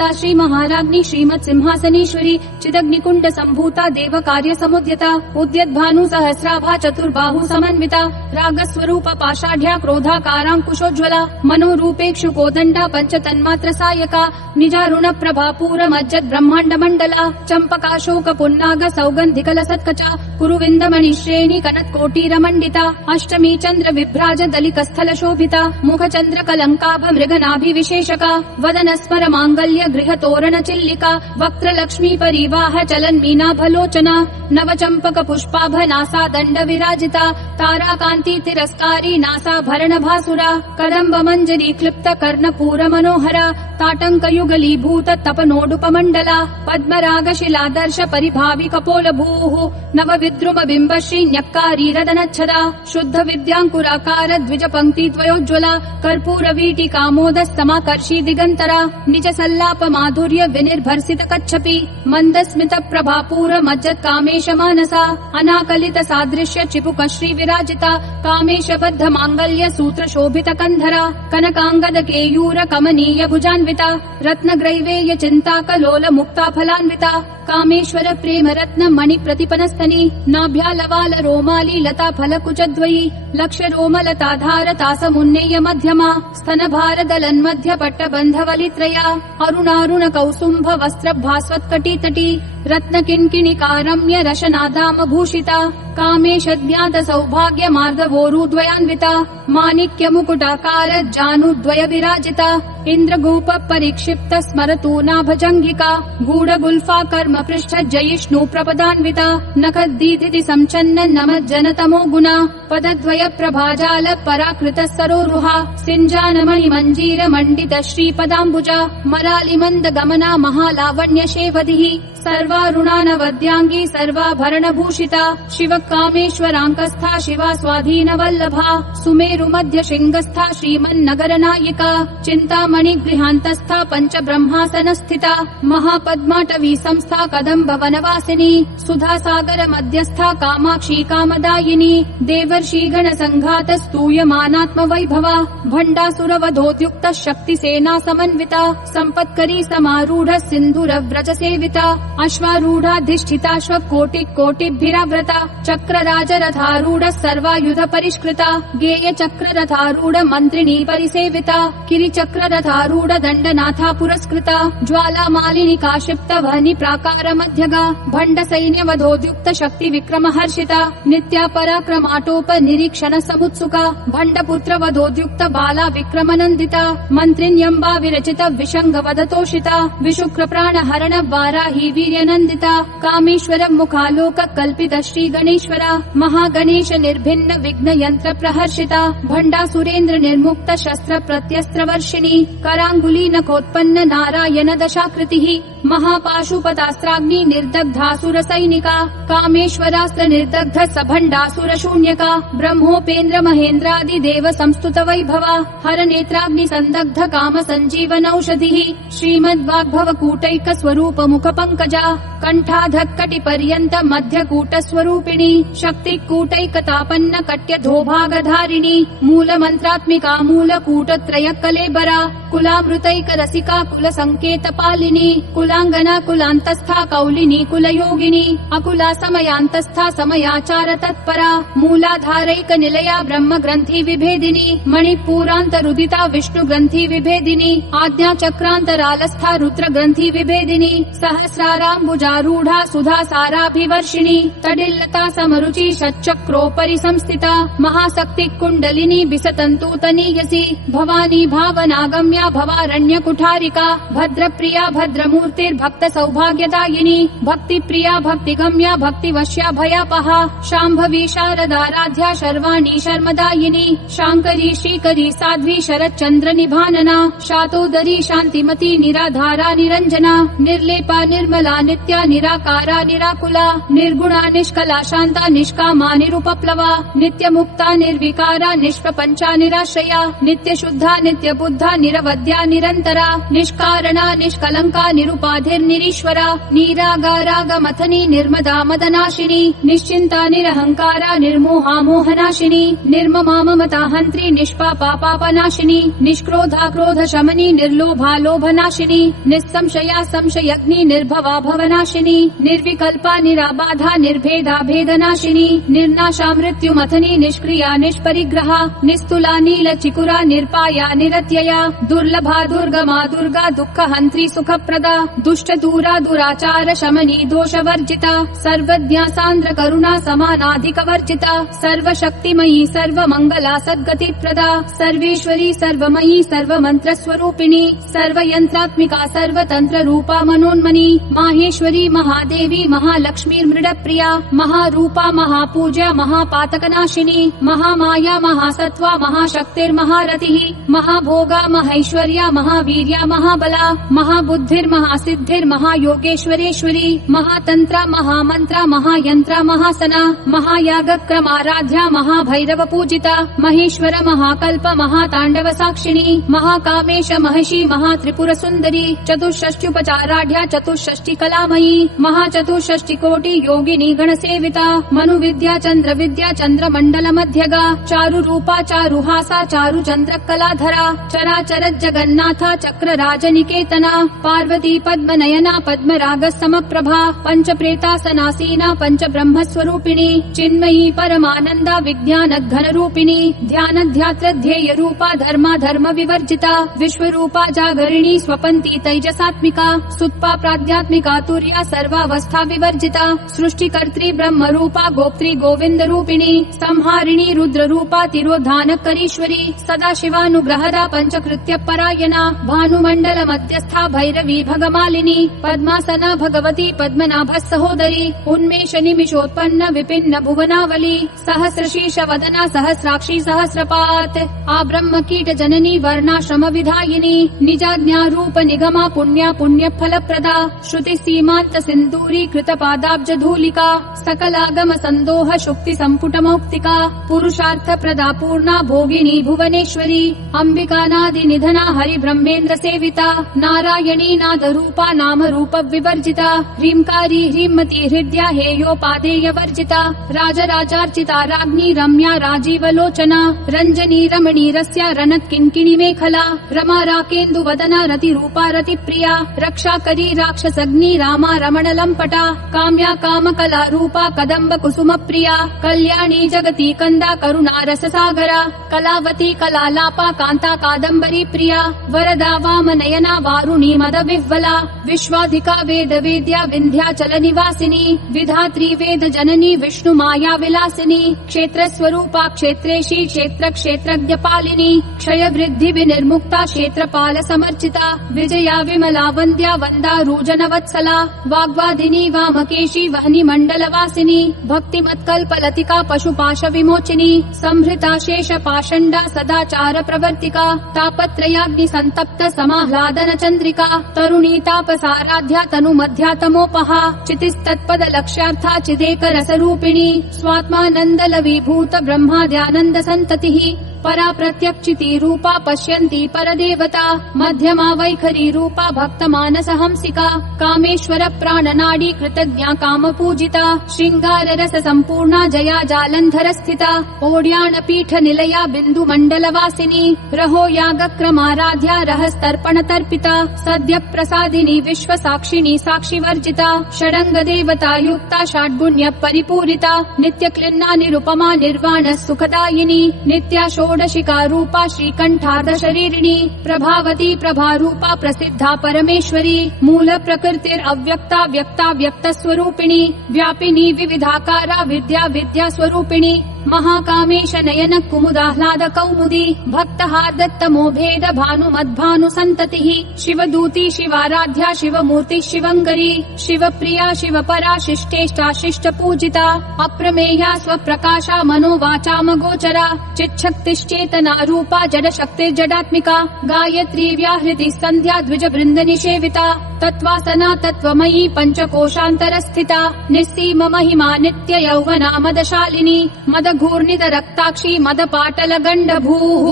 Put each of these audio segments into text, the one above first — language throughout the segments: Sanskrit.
माता श्री महाराज्ञी श्रीमत् सिंहासनेश्वरी चिदग्निकुंड संभूता देव कार्य समुद्यता उद्यद्भानु सहस्राभा चतुर्बाहु समन्विता रागस्वरूप पाषाढ्या क्रोधाकारांकुशोज्ज्वला मनोरूपेक्षु कोदंडा पंच तन्मात्र सायका निजारुण प्रभा पूर मज्जद ब्रह्मांड मंडला चंपकाशोक पुन्नाग सौगंधिकल सत्कचा कुरुविंदमणि श्रेणी कनक कोटीर मंडिता अष्टमी चंद्र विभ्राज दलिकस्थल शोभिता मुख चंद्र कलंकाभ मृगनाभि विशेषका वदन स्मर मांगल्य गृह तोरण चिल्लिका वक्त्र लक्ष्मी परिवाह चलन मीनाभलोचना नव चंपक पुष्पाभ नासा दंड विराजिता तारा कांति तिरस्कारी नासा भरण भासुरा कदम्ब मंजरी क्लिप्त कर्ण पूर मनोहरा ताटंक युगलीभूत तपनोडुपमंडला पद्मराग शिलादर्श परिभावि कपोल भूः नव विद्रुम बिंब श्री न्यक्कारी रदनच्छदा शुद्ध विद्यांकुराकार द्विज पंक्ति द्वयोज्ज्वला कर्पूर वीटिकामोद समाकर्षी दिगंतरा निज सल्लाप माधुर्य विनिर्भर्सित कच्छपि मंद स्मित प्रभापूर मज्जत कामेश मानसा अनाकलित सादृश्य चिपुक श्री विराजिता कामेश बद्ध मांगल्य सूत्र शोभित कंधरा कनकांगद केयूर कमनीय भुजान्विता रत्न ग्रैवेय चिंता कलोल मुक्ता फलान्विता कामेश्वर प्रेम रत्न मणि प्रतिपनस्तनी नाभ्या लवाल रोमाली लता फल कुचद्वयी लक्ष रोमलता धारता समुन्नेय मध्यमा स्तन भार दलन मध्य पट्ट बंधवलित्रया अरुणारुण कौसुंभ वस्त्र भास्वत्कटी तटी रत्न किंकिणिकारम्य रशनादाम भूषिता कामेश ज्ञात सौभाग्य मार्दवोरुद्वयान्विता माणिक्य मुकुटाकार जानुद्वय विराजिता इंद्रगोप परिक्षिप्त स्मरतु नाभजंगिका गूढ़ गुल्फा कर्म पृष्ठ जयिष्णु प्रपदान्विता नखद्दीधिति संचन्न नम जनतमो गुणा पदद्वय प्रभाजाल पराकृत सरोरुहा सिंजानमणि मंजीर मंडित श्रीपदाम्बुजा मरालि मंद गमना महालावण्य शेवधिः सर्वारुणानवद्यांगी सर्वाभरण भूषिता शिव कामेश्वरांकस्था शिवा स्वाधीन वल्लभा सुमेरु मध्य शृंगस्था श्रीमन्नगर नायिका चिंतामणि गृहांतस्था पंच ब्रह्मासन स्थिता महापद्माटवी संस्था कदम्ब वनवासिनी सुधा सागर मध्यस्था कामाक्षी कामदायिनी देवर्षि गण संघात स्तूयमानात्म वैभवा भंडासुर वधोद्युक्त शक्ति सेना समन्विता संपत्करी समारूढ़ सिंधुर व्रज सेविता अश्वारूढ़ाधिष्ठिताश्व कोटि कोटिभिराव्रता चक्र राज रथारूढ़ सर्वायुध परिष्कृता गेय चक्र रथारूढ़ मंत्रिणी परिसेविता किरि चक्र रथारूढ़ दंडनाथा पुरस्कृता ज्वाला मालिनी काशिप्त वहनी प्राकार मध्यगा भंड सैन्य वधोद्युक्त शक्ति विक्रम हर्षिता नित्या पराक्रमाटोप निरीक्षण समुत्सुका भंड पुत्र वधोद्युक्त बाला विक्रमनंदिता मंत्रिण्यंबा विरचित विशंग वदतोषिता विशुक्र प्राण हरण वाराही वीर्यनंदिता कामेश्वर मुखालोक कल्पित श्री गणेश्वरा महागणेश निर्भिन्न विघ्न यंत्र प्रहर्षिता भंडा सुरेंद्र निर्मुक्त शस्त्र प्रत्यस्त्र वर्षिणी करांगुली नखोत्पन्न नारायण दशाकृतिः महापाशुपतास्त्राग्नि निर्दग्धासुर सैनिका कामेश्वरास्त्र निर्दग्ध सभंडासुर शून्यका ब्रह्मोपेन्द्र महेन्द्रादि देव संस्तुत वैभवा हर नेत्राग्नि संदग्ध काम संजीवन औषधिः श्रीमद्वाग्भव कूटैक स्वरूप मुख पंकजा कंठाधक्कटि पर्यंत मध्य कूट स्वरूपिणी शक्ति कूटैकतापन्न कट्य धोभागधारिणी मूल मंत्रात्मिका मूल कूट त्रय कलेबरा कुलामृतैक रसिका कुल संकेत पालिनी कुलांगना कुलांतस्था कौलिनी कुलयोगिनी अकुला समयांतस्था समयाचार तत्परा मूलाधारैक निलया ब्रह्म ग्रंथि विभेदिनी मणिपूरांत रुदिता विष्णु ग्रंथि विभेदिनी आज्ञा चक्रांतरालस्था रुद्र ग्रंथि विभेदिनी सहस्राराम्बुजारूढ़ा सुधा साराभिवर्षिणी तडिल्लता समरुचि षट्चक्रोपरि संस्थिता महाशक्ति कुंडलिनी बिसतंतूतनीयसी भवानी भावनागम्या भवारण्य कुठारिका भद्र प्रिया भद्रमूर्तिर्भक्त सौभाग्यदायिनी भक्ति प्रिया भक्तिगम्या भक्तिवश्या भयापहा शाम्भवी शारदाराध्या शर्वाणी शर्मदायिनी शांकरी श्रीकरी साध्वी शरच्चंद्र निभानना शातोदरी शांतिमती निराधारा निरंजना निर्लेपा निर्मला नित्या निराकारा निराकुला निर्गुणा निष्कला शांता निष्कामा निरुपप्लवा नित्य मुक्ता निर्विकारा निष्प्रपंचा निराश्रया नित्य शुद्धा नित्य बुद्धा निरव सर्ववद्या निरन्तरा निष्कारणा निष्कलङ्का निरुपाधिर्निरीश्वरा निरागारागमथनी निर्मदा मदनाशिनी निश्चिन्ता निरहङ्कारा निर्मोहा मोहनाशिनी निर्ममा ममता हन्त्री निष्पापा पापनाशिनी निष्क्रोधा क्रोधशमनी निर्लोभा लोभनाशिनी निस्संशया संशयग्नि निर्भवा भवनाशिनी निर्विकल्पा निराबाधा निर्भेदा भेदनाशिनी निर्नाशा मृत्युमथनी निष्क्रिया निष्परिग्रहा निस्तुला नीलचिकुरा निर्पाया निरत्यया दुर्लभा दुर्गमा दुर्गा दुःखहन्त्री सुखप्रदा दुष्टदूरा दुराचार शमनी दोषवर्जिता सर्वज्ञा सान्द्र करुणा समानाधिकवर्जिता सर्वशक्तिमयी सर्वमङ्गला सद्गतिप्रदा सर्वेश्वरी सर्वमयी सर्वमन्त्रस्वरूपिणी सर्वयन्त्रात्मिका सर्वतन्त्ररूपा मनोन्मनी माहेश्वरी महादेवी महालक्ष्मीर्मृडप्रिया महारूपा महापूज्या महापातकनाशिनी महामाया महासत्त्वा महाशक्तिर्महारतिः महाभोगा महैश्वर्या महावीर्या महाबला महाबुद्धिर्महासिद्धिर्महायोगेश्वरेश्वरी महातन्त्रा महामन्त्रा महायन्त्रा महासना महायागक्रमाराध्या महाभैरव पूजिता महेश्वर महाकल्प महाताण्डव साक्षिणी महाकामेश महिषी महात्रिपुरसुन्दरी चतुष्षष्ट्युपचाराढ्या चतुष्षष्टि कलामयी महाचतुष्षष्टिकोटि योगिनी गणसेविता मनुविद्या चन्द्रविद्या चन्द्रमण्डलमध्यगा चारुरूपा चारुहासा चारुचन्द्रकलाधरा चराचर जगन्नाथा चक्रराजनिकेतना पार्वती पद्मनयना पद्मरागसमप्रभा पञ्चप्रेतासनासीना पञ्चब्रह्मस्वरूपिणी चिन्मयी परमानन्दा विज्ञानघनरूपिणी ध्यानध्यात्रध्येयरूपा धर्मा धर्म विवर्जिता विश्वरूपा जागरिणी स्वपन्ती तैजसात्मिका सुत्पा प्राध्यात्मिका तुर्या सर्वावस्था विवर्जिता सृष्टिकर्त्री ब्रह्मरूपा गोप्त्री गोविन्दरूपिणी संहारिणी रुद्ररूपा तिरोधानकरीश्वरी सदाशिवानुग्रहदा पञ्चकृत्य परायणा भानुमण्डल मध्यस्था भैरवी भगमालिनी पद्मासना भगवती पद्मनाभ सहोदरी उन्मेष निमिषोत्पन्न विपिन्न भुवनावली सहस्रशीर्ष वदना सहस्राक्षी सहस्रपात आब्रह्म कीट जननी वर्णाश्रम विधायिनी निजाज्ञारूप निगमा पुण्या पुण्य फलप्रदा श्रुति सीमांत सिन्दूरी कृत पादाब्ज धूलिका सकलागम संदोह शुक्ति संपुट मौक्तिका पुरुषार्थ प्रदा पूर्णा भोगिनी भुवनेश्वरी अंबिकानादि निधना हरि ब्रह्मेन्द्र सेविता नारायणी नाद रूपा नाम रूप विवर्जिता ह्रींकारी ह्रीमती हृद्या हेयोपादेय वर्जिता राजराजार्चिता राज्ञी रम्या राजीवलोचना रंजनी रमणी रस्या रनत किंकिणी मेखला रमा राकेन्दु वदना रति रूपा रति प्रिया रक्षाकरी राक्षसग्नि रामा रमण लंपटा काम्या कामकला रूपा कदम्ब कुसुम प्रिया कल्याणी जगती कंदा करुणा रस सागरा कलावती कलालापा कांता कादम्बरी प्रिया वरदा वामनयना वारुणी मद विह्वला विश्वाधिका वेद वेद्या विन्ध्याचल निवासिनी विधात्री वेद जननी विष्णु माया विलासिनी क्षेत्र स्वरूपा क्षेत्रेशी क्षेत्र क्षेत्रज्ञ पालिनी क्षय वृद्धि विनिर्मुक्ता क्षेत्रपाल समर्चिता विजया विमला वन्द्या वन्दा रूजन वत्सला वाग्वादिनी वामकेशी वहनी मंडल वासिनी भक्तिमत्कल्प लतिका पशुपाश विमोचिनी संहृता शेष पाषण्डा सदाचार प्रवर्तिका तापत्रयाग्नि संतप्त समाह्लादन चन्द्रिका तरुणी तापसाराध्या तनु मध्यातमोपहा चितिस्तत्पद लक्ष्यार्था चिदेक रसरूपिणी स्वात्मानन्द लवीभूत ब्रह्माद्यानन्द सन्ततिः परा प्रत्यक्षिती रूपा पश्यन्ती परदेवता मध्यमा वैखरी रूपा भक्त मानस हंसिका कामेश्वर प्राणनाडी कृतज्ञा काम पूजिता श्रृंगार रस संपूर्णा जया जालंधर स्थिता ओड्यान पीठ निलया बिंदु मंडल वासिनी रहो याग क्रमाराध्या रहस्तर्पण तर्पिता सद्य प्रसादिनी विश्व साक्षिणी साक्षी वर्जिता षडंग देवता युक्ता षड्गुण्य परिपूरिता नित्य क्लिन्ना निरुपमा निर्वाण सुखदायिनी नित्या षोडशिका रूपा श्रीकंठार्ध शरीरिणी प्रभावती प्रभारूपा प्रसिद्धा परमेश्वरी मूल प्रकृतिर अव्यक्ता व्यक्ता व्यक्त स्वरूपिणी व्यापिनी विविधाकारा विद्या विद्या स्वरूपिणी महाकामेश नयन कुमुदाह्लाद कौमुदी भक्तहार्दत्तमो भेद भानुमद्भानु संततिः शिवदूती शिवाराध्या शिवमूर्ति शिवंगरी शिवप्रिया शिवपरा शिष्टेष्टा शिष्ट पूजिता अप्रमेया स्वप्रकाशा मनोवाचामगोचरा चिच्छक्तिश्चेतना रूपा जड शक्तिर्जडात्मिका गायत्री व्याहृति संध्या द्विज वृंद निषेविता तत्वासना तत्वमयी पंचकोशांतर स्थिता निस्सीम महिमा नित्य यौवना मदशालिनी मद घूर्णित रक्ताक्षी मदपाटल गण्डभूः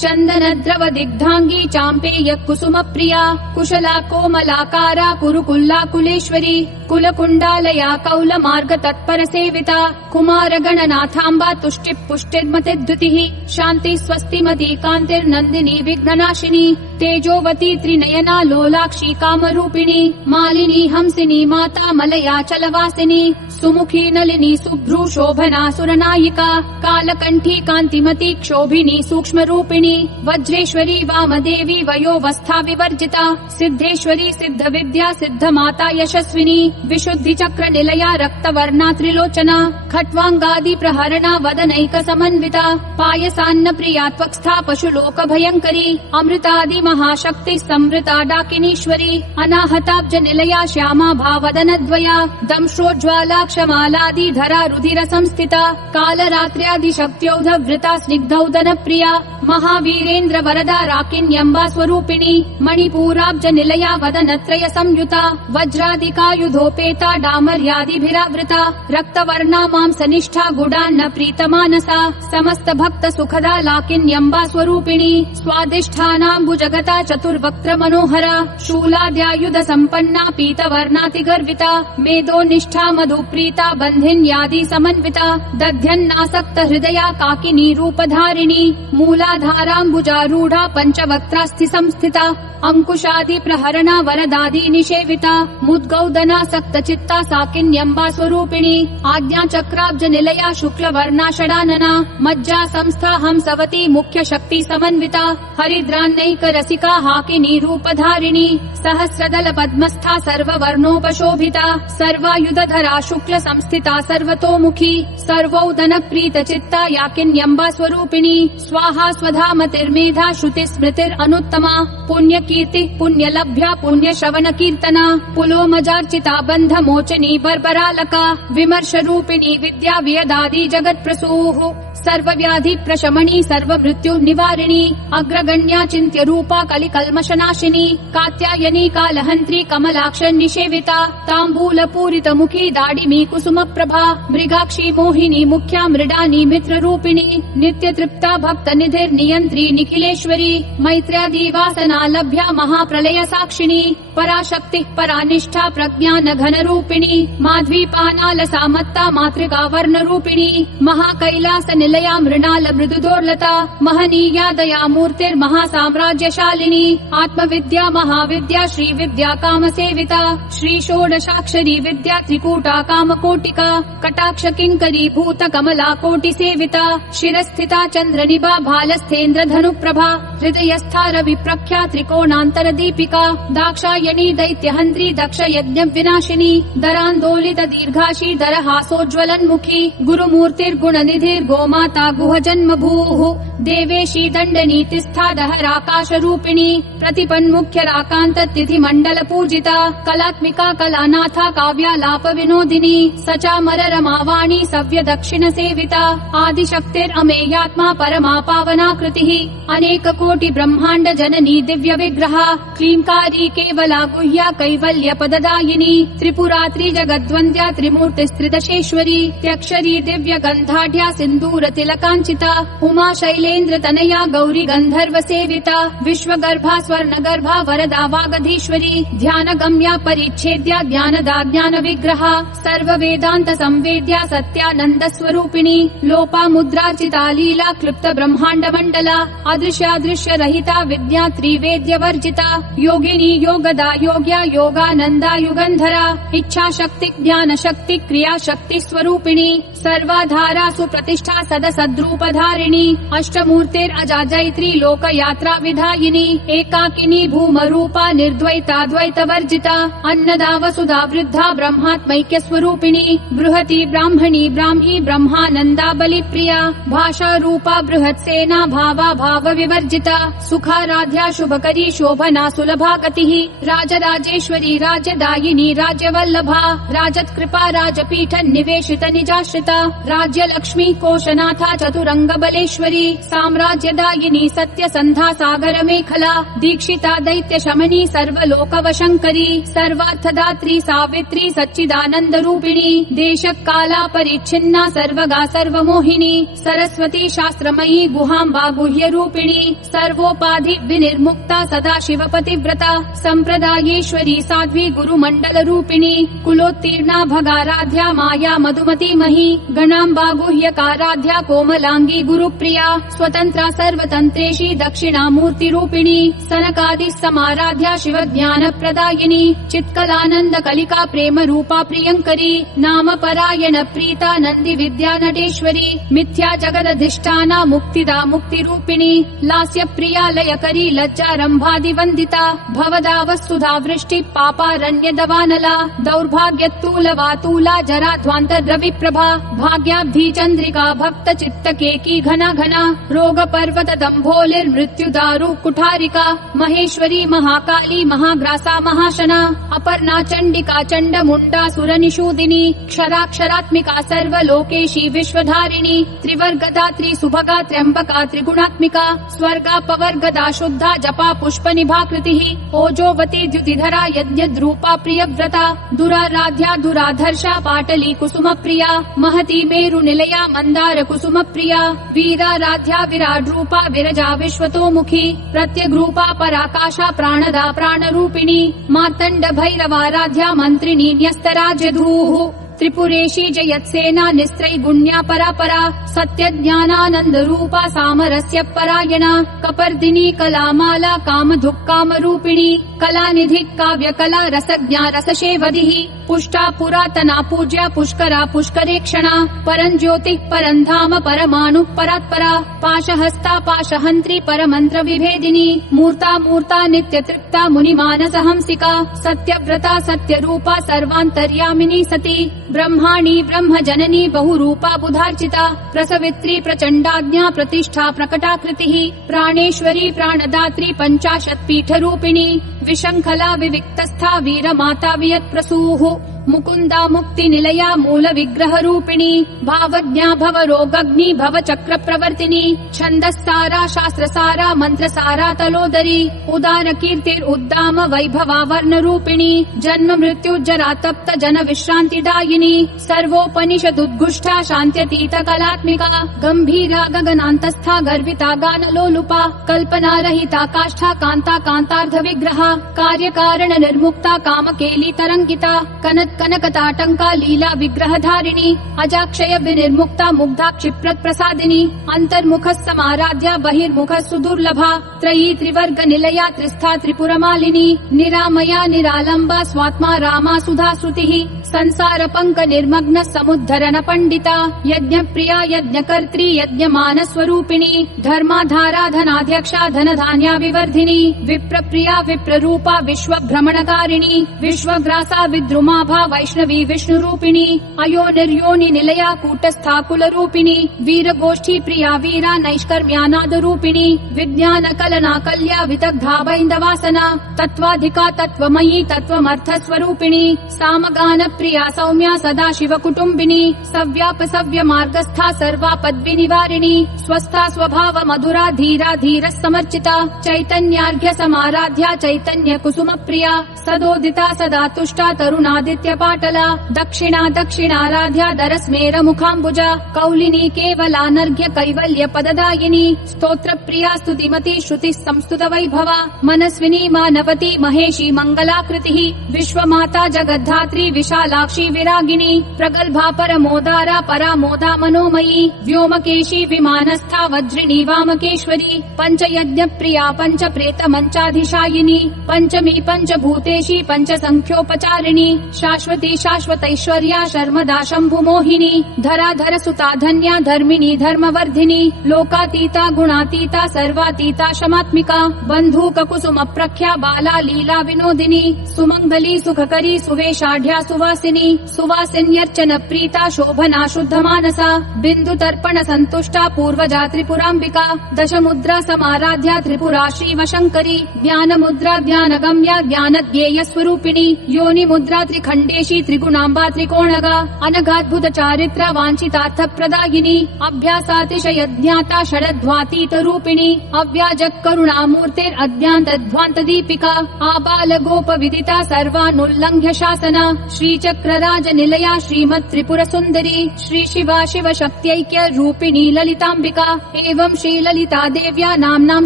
चन्दनद्रव दिग्धाङ्गी चाम्पेय कुसुम प्रिया कुशला कोमलाकारा कुरुकुल्ला कुलेश्वरी कुलकुण्डालया कौल मार्ग तत्पर सेविता कुमार गणनाथाम्बा तुष्टि पुष्टिर्मतिद्युतिः शान्ति स्वस्तिमती कान्तिर्नन्दिनी विघ्ननाशिनी तेजोवती त्रिनयना लोलाक्षी कामरूपिणी मालिनी हंसिनी माता मलयाचलवासिनी सुमुखी नलिनी शुभ्रू शोभना सुरनायिका कालकण्ठी कान्तिमती क्षोभिनी सूक्ष्मरूपिणी वज्रेश्वरी वामदेवी वयोवस्था विवर्जिता सिद्धेश्वरी सिद्ध विद्या सिद्ध माता यशस्विनी विशुद्धि चक्र निलया रक्तवर्णा त्रिलोचना खट्वांगादि प्रहरणा वदनैक समन्विता पायसान्न प्रिया त्वक्स्था पशुलोक भयंकरी अमृतादि महाशक्ति संवृता डाकिनीश्वरी अनाहताब्ज निलया श्यामा भावदनद्वया दंश्रोज्ज्वाला क्षमालादि धरा रुधिर संस्थिता कालरात्र्यादि शक्त्योधवृता स्निग्धौदन प्रिया महावीरेन्द्र वरदा राकिन्यम्बा स्वरूपिणी मणिपूराब्ज निलया वदनत्रय संयुता वज्रादिकायुधोपेता डामर्यादिभिरावृता रक्तवर्णा मांसनिष्ठा गुडान्न प्रीतमानसा समस्त भक्त सुखदा लाकिन्यम्बा स्वरूपिणी स्वादिष्ठानाम्बुजगता चतुर्वक्त्र मनोहरा शूलाद्यायुध सम्पन्ना पीतवर्णाति गर्विता मेदो निष्ठा मधुप्रीता बन्धिन्यादि समन्विता दध्यन्नासक्त हृदया काकिनी रूपधारिणी मूलाधाराम्बुजारूढा पञ्चवक्त्रास्थि संस्थिता अंकुशादि प्रहरणा वरदादि निषेविता मुद्गौदनासक्त चित्ता साकिन्यम्बा स्वरूपिणी आज्ञा चक्राब्ज निलया शुक्ल वर्णा षडानना मज्जा संस्था हंसवती मुख्य शक्ति समन्विता हरिद्रान्नैक रसिका हाकिनी रूपधारिणी सहस्रदल पद्मस्था सर्ववर्णोपशोभिता सर्वायुधधरा शुक्ल संस्थिता सर्वतोमुखी सर्वौदन प्रीत चित्ता याकिन्यम्बा स्वरूपिणी स्वाहा स्वधा मतिर्मेधा श्रुति स्मृतिर अनुत्तमा पुण्य कीर्ति पुण्य लभ्या पुण्य श्रवण कीर्तना पुलोमजार्चिता बंध मोचनी बर्बरालका विमर्श रूपिणी विद्या व्यदादि जगत प्रसूः सर्वव्याधि प्रशमनी सर्व मृत्यु निवारिणी अग्रगण्या चिन्त्य रूपा कलि कल्मषनाशिनी कात्यायनी कालहन्त्री कमलाक्ष निषेविता ताम्बूल पूरित मुखी दाडिमी कुसुम प्रभा मृगाक्षी मोहिनी मुख्या मृडानी मित्र रूपिणी नित्य तृप्ता भक्त निधिर नियंत्री निखिलेश्वरी मैत्र्यादि वासना लभ्या महाप्रलय साक्षिणी पराशक्ति परानिष्ठा प्रज्ञान घन रूपिणी माध्वीपानाल सामत्ता मातृका वर्ण रूपिणी महाकैलास निलया मृणाल मृदुदोर्लता महनीया दया मूर्तिर्महासाम्राज्यशालिनी आत्मविद्या महाविद्या श्री विद्या काम सेविता श्री षोडशाक्षरी विद्या त्रिकूटा कामकोटिका कटाक्ष किंकरी भूत कमला कोटि सेविता शिरस्थिता चंद्रनिभा भालस्थेन्द्र धनुप्रभा हृदयस्था रवि प्रख्या त्रिकोणांतर दीपिका दाक्षायणी दैत्यहन्त्री दक्ष यज्ञ विनाशिनी दरान्दोलित दीर्घाशी दरहासोज्ज्वलन्मुखी गुरुमूर्तिर्गुण निधिर्गोमाता गुह जन्म भूः देवेशी दंड नीतिस्था दहराकाश रूपिणी प्रतिपन्मुख्य राकांत तिथि मंडल पूजिता कलात्मिका कलानाथा काव्यालाप विनोदिनी सचामर रमावाणी सव्य दक्षिण सेविता आदिशक्तिरमेयात्मा परमा पावना कृतिः अनेक कोटि ब्रह्मांड जननी दिव्य विग्रहा क्लींकारी केवला गुह्या कैवल्य पददायिनी त्रिपुरात्रि जगद्वन्द्या त्रिमूर्तिस्त्रिदशेश्वरी त्यक्षरी दिव्य गंधाढ्या सिंदूर तिलकांचिता उमा शैलेन्द्र तनया गौरी गंधर्व सेविता विश्वगर्भा स्वर्ण गर्भा वरदा वागधीश्वरी ध्यान गम्या परिच्छेद्या ज्ञानदा ज्ञान विग्रहा सर्व वेदांत संवेद्या सत्यानंद स्वरूपिणी लोपा मुद्रार्चिता लीला क्लुप्त ब्रह्मांड मंडला अदृश्यादृश्य रहिता विद्या त्रिवेद्य वर्जिता योगिनी योगदा योग्या योगानंदा युगंधरा इच्छा शक्ति ज्ञान शक्ति क्रिया शक्ति स्वरूपिणी सर्वाधारा सुप्रतिष्ठा सदसद्रूप धारिणी अष्टमूर्तिर अजाजयत्री लोक यात्रा विधायिनी एकाकिनी भूम रूपा निर्द्वैता द्वैत वर्जिता अन्नदा वसुधा वृद्धा ब्रह्मात्मैक्य स्वरूपिणी बृहती ब्राह्मणी ब्राह्मी ब्रह्मानंदा बलि प्रिया भाषा रूपा बृहत् सेना भावा भाव विवर्जिता सुखाराध्या शुभकरी शोभना सुलभा गतिः राजराजेश्वरी राज्यदायिनी राज्यवल्लभा राजत्कृपा राजपीठ निवेशित निजाश्रिता राज्य लक्ष्मी कोशनाथा चतुरंग बलेश्वरी साम्राज्यदायिनी सत्य संधा सागर मेखला दीक्षिता दैत्य शमनी सर्वलोकवशंकरी सर्वार्थदात्री सावित्री सच्चिदानंद रूपिणी देश काला परिच्छिन्ना सर्वगा सर्वमोहिनी सरस्वती शास्त्रमयी गुहाम्बा गुह्य रूपिणी सर्वोपाधि विनिर्मुक्ता सदा शिवपतिव्रता संप्रदायेश्वरी साध्वी गुरुमंडल रूपिणी कुलोत्तीर्णा भगाराध्या माया मधुमती मही गणाम्बा गुह्यकाराध्या कोमलांगी गुरुप्रिया स्वतंत्रा सर्वतंत्रेशी दक्षिणामूर्ति रूपिणी सनकादि समाराध्या शिव ज्ञान प्रदायिनी चित्कलानंद कलिका प्रेम रूपा प्रियंकरी नाम परायण प्रीता नंदी विद्या नटेश्वरी मिथ्या जगदधिष्ठाना मुक्तिदा मुक्ति रूपिणी लास्य प्रिया लयकरी लज्जारंभादि वंदिता भवदा वस्तुधा वृष्टि पापारण्य दवानला दौर्भाग्यतूल वातूला जरा ध्वांतर रवि प्रभा भाग्याब्धि चंद्रिका भक्त चित्त केकी घना घना रोग पर्वत दंभोलिर मृत्यु दारु कुठारिका महेश्वरी महाकाली महाग्रासा महाशना अपर्णा चंडिका चंड मुंडा सुर निषूदिनी क्षराक्षरात्मिका सर्वलोकेशी विश्वधारिणी त्रिवर्गदा त्रिसुभगा त्र्यंबका त्रिगुणात्मिका स्वर्गा पवर्गदा शुद्धा जपा पुष्प निभाकृतिः ओजोवती द्युतिधरा यद्यद्रूपा प्रियव्रता दुराराध्या दुराधर्षा पाटली कुसुम प्रिया महती मेरु निलया मंदार कुसुम प्रिया वीराराध्या विराट रूपा विरजा विश्वतोमुखी प्रत्यग्रूपा पराकाशा प्राणदा प्राणरूपिणी मार्तंड भैरवाराध्या मंत्रिणी न्यस्तराजधूः त्रिपुरेशी जयत्सेना निस्त्रैगुण्या परापरा सत्य ज्ञानानंद रूपा सामरस्य परायणा कपर्दिनी कलामाला कामधुक् काम रूपिणी कलानिधि काव्य कला रसज्ञा रसशेवधिः पुष्टा पुरातना पूज्या पुष्करा पुष्करेक्षणा परं ज्योतिः परं धाम परमाणु परात्परा पाशहस्ता पाशहन्त्री परमंत्र विभेदिनी मूर्ता मूर्ता नित्य तृप्ता मुनिमानसहंसिका सत्यव्रता सत्यरूपा सर्वान्तर्यामिनी सती ब्रह्माणी ब्रह्म जननी बहुरूपा बुधार्चिता प्रसवित्री प्रचंडाज्ञा प्रतिष्ठा प्रकटाकृतिः प्राणेश्वरी प्राणदात्री पंचाशत् पीठ रूपिणी विशंखला विविक्तस्था वीरमाता वियत्प्रसूः मुकुंदा मुक्ति निलया मूल विग्रह रूपिणी भावज्ञा भव रोगग्नि भव चक्र प्रवर्तिनी छंदस्सारा शास्त्रसारा मंत्रसारा तलोदरी उदार कीर्तिर उद्दाम वैभवा वर्ण रूपिणी जन्म मृत्यु जरा तप्त जन विश्रांतिदायिनी सर्वोपनिषदुद्घुष्टा शान्त्यतीत कलात्मिका गंभीरा गगनान्तस्था गर्विता गानलोलुपा कल्पना रहिता काष्ठा कांता कांतार्ध विग्रहा कार्यकारण निर्मुक्ता कामकेली तरंगिता कनक कनकताटंका लीला विग्रहधारिणी अजाक्षय विनिर्मुक्ता मुग्धा क्षिप्रत प्रसादिनी अंतर्मुख समाराध्या बहिर्मुख सुदुर्लभा त्रयी त्रिवर्ग निलया त्रिस्था त्रिपुरमालिनी निरामया निरालंबा स्वात्मा रामा सुधा श्रुतिः संसार पंक निर्मग्न समुद्धरण पंडिता यज्ञ प्रिया यज्ञकर्त्री यज्ञमान स्वरूपिणी धर्माधारा धनाध्यक्षा धन धान्या विवर्धिनी विप्र प्रिया विप्र रूपा विश्व भ्रमणकारिणी विश्वग्रासा विद्रुमाभा वैष्णवी विष्णु रूपिणी अयो निर्योनि निलया कूटस्था कुल रूपिणी वीर गोष्ठी प्रिया वीरा नैष्कर्म्यानाद रूपिणी विज्ञान कलना कल्या विदग्धा बैन्दवासना तत्वाधिका तत्वमयी तत्वमर्थ स्वरूपिणी सामगान प्रिया सौम्या सदा शिव कुटुम्बिनी सव्याप सव्य मार्गस्था सर्वापद विनिवारिणी स्वस्था स्वभाव मधुरा धीरा धीर समर्चिता चैतन्यार्घ्य समाराध्या चैतन्य कुसुम प्रिया सदोदिता सदा तुष्टा तरुणादित्य पाटला दक्षिणा दक्षिणाराध्या दरस्मेर मुखाम्बुजा कौलिनी केवलानर्घ्य कैवल्य पददायिनी स्तोत्र प्रिया स्तुतिमती श्रुति संस्तुत वैभवा मनस्विनी मानवती महेशी मंगलाकृतिः विश्वमाता जगद्धात्री विशालाक्षी विरागिनी प्रगल्भा परमोदारा परामोदा मनोमयी व्योमकेशी विमानस्था वज्रिणी वामकेश्वरी पंचयज्ञ प्रिया पंच प्रेत मंचाधिशायिनी पंचमी पंचभूतेशी पंच संख्योपचारिणी शाश्वती शाश्वतैश्वर्या शर्मदा शंभु मोहिनी धराधर सुता धन्या धर्मिणी धर्मवर्धिनी लोकातीता गुणातीता सर्वातीता शमात्मिका बंधूक कुसुम प्रख्या बाला लीला विनोदिनी सुमंगली सुखकरी सुवेशाढ्या सुवासिनी विलासिनी सुवासिन्यर्चन प्रीता शोभना शुद्धमानसा बिन्दुतर्पण सन्तुष्टा पूर्वजा त्रिपुराम्बिका दशमुद्रा समाराध्या त्रिपुरा श्रीवशङ्करी ज्ञानमुद्रा ध्यानगम्या ज्ञानज्ञेय स्वरूपिणी योनिमुद्रा त्रिखण्डेशी त्रिगुणाम्बा त्रिकोणगा अनघाद्भुत चारित्रा वाञ्छितार्थ प्रदायिनी अभ्यासातिशयज्ञाता षडध्वातीत रूपिणी अव्याजक करुणामूर्तेरद्यान्तध्वान्त दीपिका आबाल गोप विदिता सर्वानुल्लङ्घ्य शासना श्रीचक्रराज निलया श्रीमत् त्रिपुर सुन्दरी श्री शिवा शिव शक्त्यैक्य रूपिणी ललिताम्बिका एवं श्रीललिता देव्या नाम्नां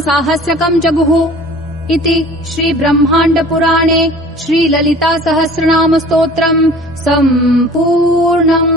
साहस्रकं जगुः इति श्री ब्रह्माण्ड पुराणे श्री ललिता सहस्रनाम स्तोत्रम् सम्पूर्णम्।